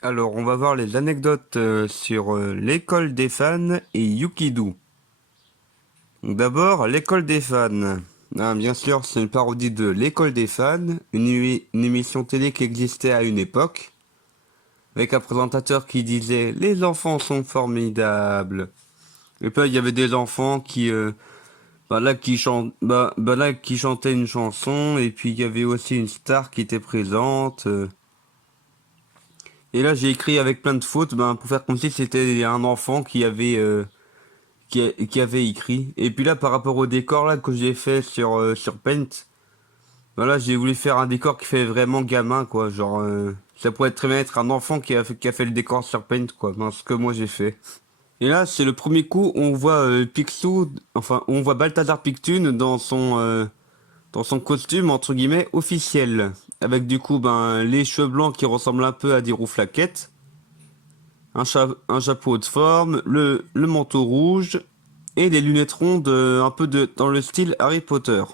Alors, on va voir les anecdotes sur l'école des fans et Yukido. Donc, d'abord, l'école des fans. Ah, bien sûr, c'est une parodie de l'école des fans, une émission télé qui existait à une époque, avec un présentateur qui disait «Les enfants sont formidables». Et puis, il y avait des enfants qui chantaient une chanson, et puis il y avait aussi une star qui était présente. Et là, j'ai écrit avec plein de fautes, pour faire comme si c'était un enfant qui avait écrit. Et puis là, par rapport au décor là que j'ai fait sur Paint, voilà, j'ai voulu faire un décor qui fait vraiment gamin, quoi. Genre, ça pourrait très bien être un enfant qui a fait le décor sur Paint, quoi. Ben, ce que moi j'ai fait. Et là, c'est le premier coup où on voit Picsou, enfin, où on voit Balthazar Pictune dans son costume entre guillemets officiel, avec du coup les cheveux blancs qui ressemblent un peu à des rouflaquettes, un chapeau de forme, le manteau rouge et des lunettes rondes dans le style Harry Potter.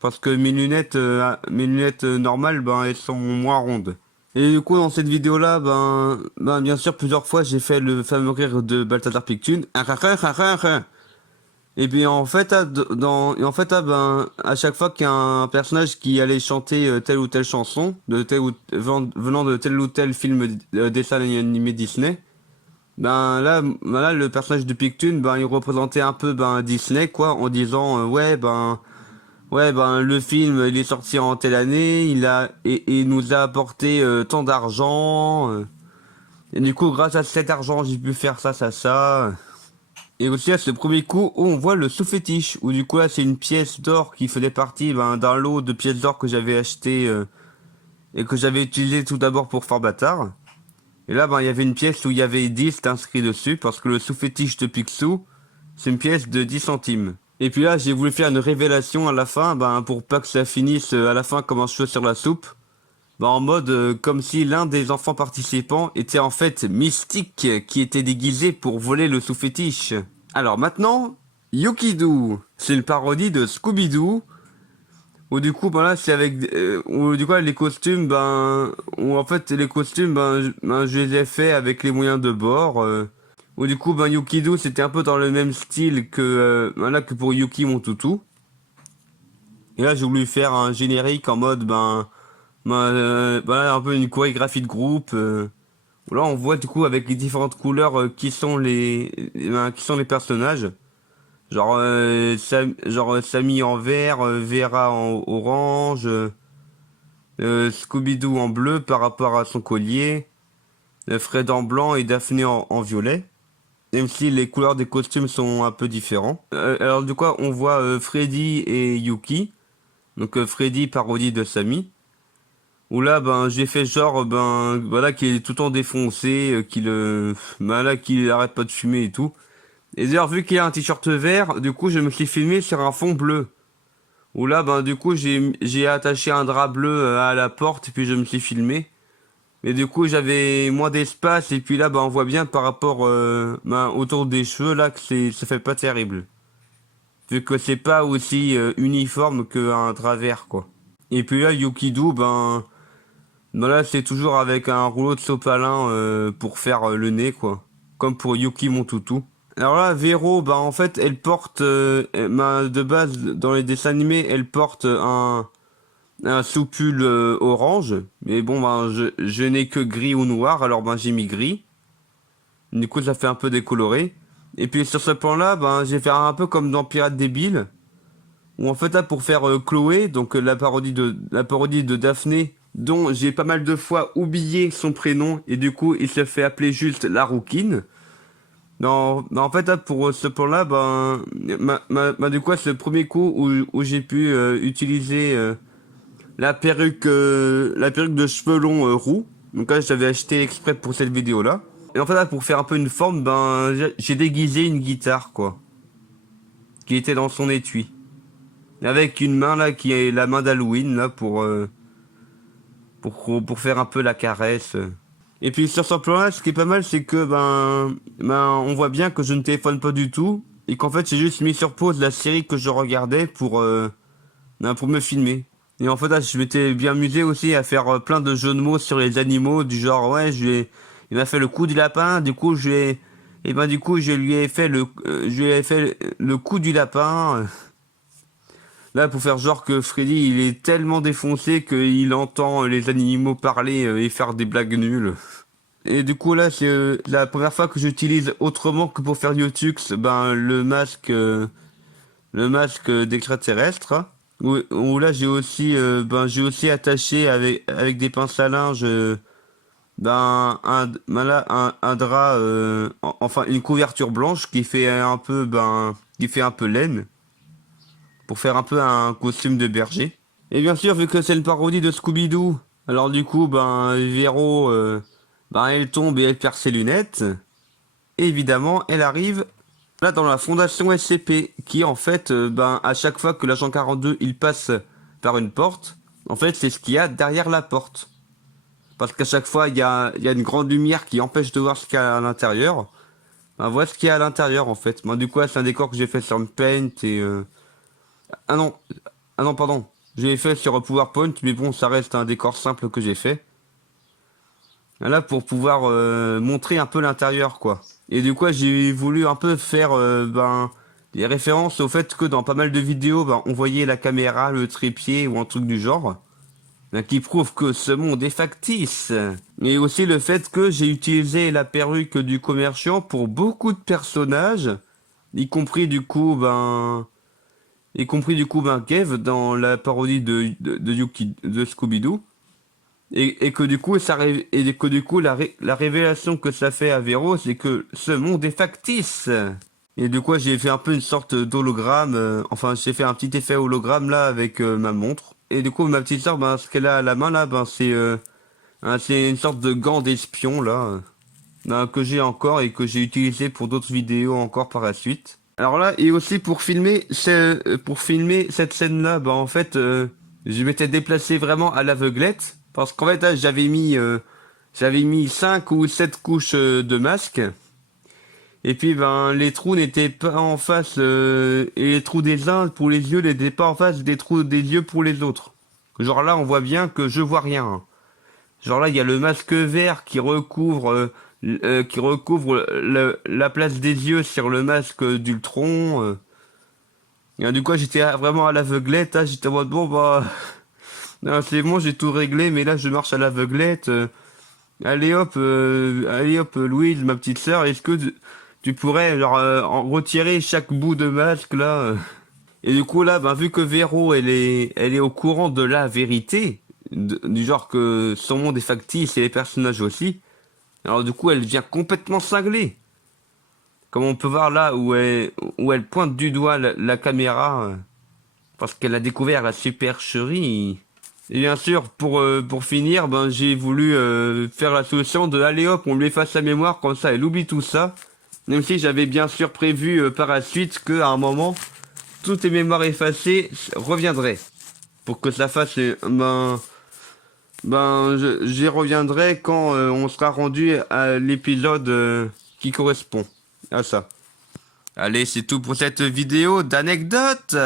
Parce que mes lunettes normales, elles sont moins rondes. Et du coup, dans cette vidéo-là, bien sûr, plusieurs fois, j'ai fait le fameux rire de Balthazar Pictune. Et puis en fait, à chaque fois qu'il y a un personnage qui allait chanter telle ou telle chanson, venant de tel ou tel film dessin animé Disney, là, le personnage de Pictune, il représentait un peu Disney, quoi, en disant le film, il est sorti en telle année, et il nous a apporté tant d'argent, et du coup, grâce à cet argent, j'ai pu faire ça, ça, ça. Et aussi là, c'est le premier coup où on voit le sous-fétiche, où du coup là c'est une pièce d'or qui faisait partie d'un lot de pièces d'or que j'avais acheté et que j'avais utilisé tout d'abord pour Fort Bâtard. Et là il y avait une pièce où il y avait 10 inscrit dessus parce que le sous-fétiche de Picsou, c'est une pièce de 10 centimes. Et puis là j'ai voulu faire une révélation à la fin, pour pas que ça finisse à la fin comme un cheveu sur la soupe. En mode comme si l'un des enfants participants était en fait Mystique qui était déguisé pour voler le sous-fétiche. Alors maintenant, Yukido, c'est une parodie de Scooby-Doo où du coup là c'est avec où du coup les costumes où en fait les costumes je les ai fait avec les moyens de bord où du coup Yukido c'était un peu dans le même style que pour Yuki mon toutou. Et là j'ai voulu faire un générique en mode voilà un peu une chorégraphie de groupe où là on voit du coup avec les différentes couleurs qui sont les personnages. Genre Sammy en vert, Vera en orange, Scooby-Doo en bleu par rapport à son collier, Fred en blanc et Daphné en violet. Même si les couleurs des costumes sont un peu différents. Alors du coup on voit Freddy et Yuki. Donc Freddy parodie de Sammy. Où là j'ai fait genre voilà qu'il est tout le temps défoncé, qu'il arrête pas de fumer et tout. Et d'ailleurs vu qu'il a un t-shirt vert, du coup je me suis filmé sur un fond bleu. Où là, du coup, j'ai attaché un drap bleu à la porte, et puis je me suis filmé. Mais du coup, j'avais moins d'espace, et puis là, on voit bien par rapport autour des cheveux, là, que ça fait pas terrible. Vu que c'est pas aussi uniforme qu'un drap vert, quoi. Et puis là, Yukido, là, c'est toujours avec un rouleau de sopalin pour faire le nez, quoi. Comme pour Yuki, mon toutou. Alors là, Véro, en fait, elle porte, de base, dans les dessins animés, elle porte un sous-pull orange. Mais bon, je n'ai que gris ou noir, alors j'ai mis gris. Du coup, ça fait un peu décoloré. Et puis sur ce plan-là, j'ai fait un peu comme dans Pirates débiles. Où en fait, là, pour faire Chloé, donc la parodie de Daphné, dont j'ai pas mal de fois oublié son prénom, et du coup, il se fait appeler juste la rouquine. Non, en fait, là, pour ce plan-là, du coup, c'est le premier coup où j'ai pu utiliser la perruque de cheveux longs roux. Donc là, j'avais acheté exprès pour cette vidéo-là. Et en fait, là, pour faire un peu une forme, j'ai déguisé une guitare, quoi, qui était dans son étui. Avec une main là, qui est la main d'Halloween là pour faire un peu la caresse. Et puis sur ce plan-là, ce qui est pas mal, c'est que on voit bien que je ne téléphone pas du tout et qu'en fait, j'ai juste mis sur pause la série que je regardais pour me filmer. Et en fait, là, je m'étais bien amusé aussi à faire plein de jeux de mots sur les animaux, du genre, ouais, il m'a fait le coup du lapin, du coup, et ben, du coup, je lui ai fait je lui ai fait le coup du lapin. Là, pour faire genre que Freddy, il est tellement défoncé qu'il entend les animaux parler et faire des blagues nulles. Et du coup, là, c'est la première fois que j'utilise autrement que pour faire YouTube, ben, le masque d'extraterrestre. Où là, j'ai aussi attaché avec des pinces à linge, un drap, enfin, une couverture blanche qui fait un peu laine, pour faire un peu un costume de berger. Et bien sûr, vu que c'est une parodie de Scooby-Doo, alors du coup, ben, Véro, ben, elle tombe et elle perd ses lunettes. Et évidemment, elle arrive là dans la fondation SCP, qui en fait, ben, à chaque fois que l'agent 42 il passe par une porte, en fait, c'est ce qu'il y a derrière la porte. Parce qu'à chaque fois, il y a une grande lumière qui empêche de voir ce qu'il y a à l'intérieur. Ben, voilà ce qu'il y a à l'intérieur, en fait. Ben, du coup, c'est un décor que j'ai fait sur Paint et... Ah non, ah non, pardon. J'ai fait sur PowerPoint, mais bon, ça reste un décor simple que j'ai fait. Là, pour pouvoir montrer un peu l'intérieur, quoi. Et du coup, j'ai voulu un peu faire ben, des références au fait que dans pas mal de vidéos, ben, on voyait la caméra, le trépied ou un truc du genre. Ben, qui prouve que ce monde est factice. Et aussi le fait que j'ai utilisé la perruque du commerciant pour beaucoup de personnages, y compris du coup, Kev dans la parodie de Scooby-Doo. Et que du coup, et que du coup, la révélation que ça fait à Véro, c'est que ce monde est factice. Et du coup, j'ai fait un peu une sorte d'hologramme. Enfin, j'ai fait un petit effet hologramme là avec ma montre. Et du coup, ma petite sœur, ben, ce qu'elle a à la main là, ben, c'est une sorte de gant d'espion là, ben, que j'ai encore et que j'ai utilisé pour d'autres vidéos encore par la suite. Alors là, et aussi pour filmer cette scène-là, bah en fait, je m'étais déplacé vraiment à l'aveuglette parce qu'en fait, là, j'avais mis 5 ou 7 couches de masque et puis ben les trous n'étaient pas en face et les trous des uns pour les yeux n'étaient pas en face des trous des yeux pour les autres. Genre là, on voit bien que je vois rien. Genre là, il y a le masque vert qui recouvre la place des yeux sur le masque d'Ultron. Et du coup, j'étais vraiment à l'aveuglette. Là, j'étais en mode, bon, bah, non, c'est bon, j'ai tout réglé, mais là, je marche à l'aveuglette. Allez hop, Louise, ma petite sœur, est-ce que tu pourrais, genre, en retirer chaque bout de masque, là Et du coup, là, ben, vu que Véro, elle est au courant de la vérité, du genre que son monde est factice et les personnages aussi, alors du coup, elle devient complètement cinglée. Comme on peut voir là où elle pointe du doigt la caméra parce qu'elle a découvert la supercherie. Et bien sûr, pour finir, ben, j'ai voulu faire la solution de allez hop, on lui efface sa mémoire, comme ça elle oublie tout ça. Même si j'avais bien sûr prévu par la suite qu'à un moment, toutes les mémoires effacées reviendraient. Pour que ça fasse, j'y reviendrai quand on sera rendu à l'épisode qui correspond à ça. Allez, c'est tout pour cette vidéo d'anecdotes.